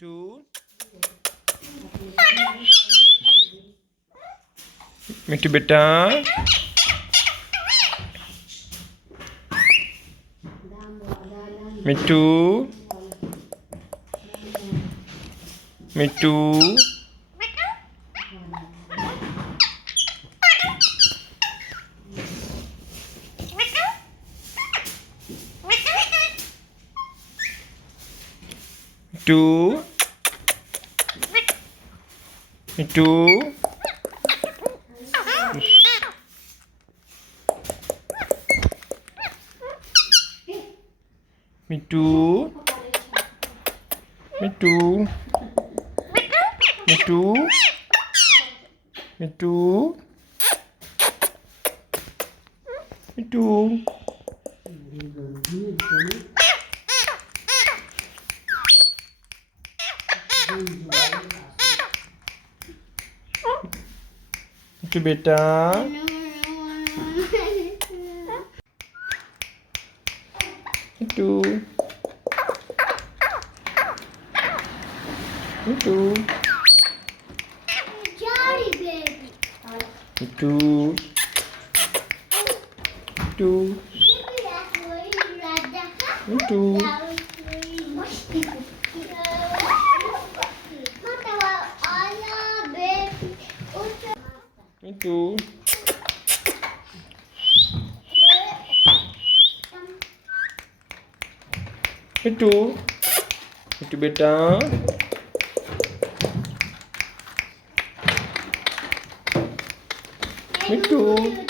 Two. मिट्टू बेटा मिट्टू मिट्टू मिट्टू मिट्टू मिट्टू मिट्टू मिट्टू मिट्टू मिट्टू मिट्टू बेटा मिट्टू मिट्टू मिट्टू मिट्टू मिट्टू मिट्टू मिट्टू मिट्टू बेटा मिट्टू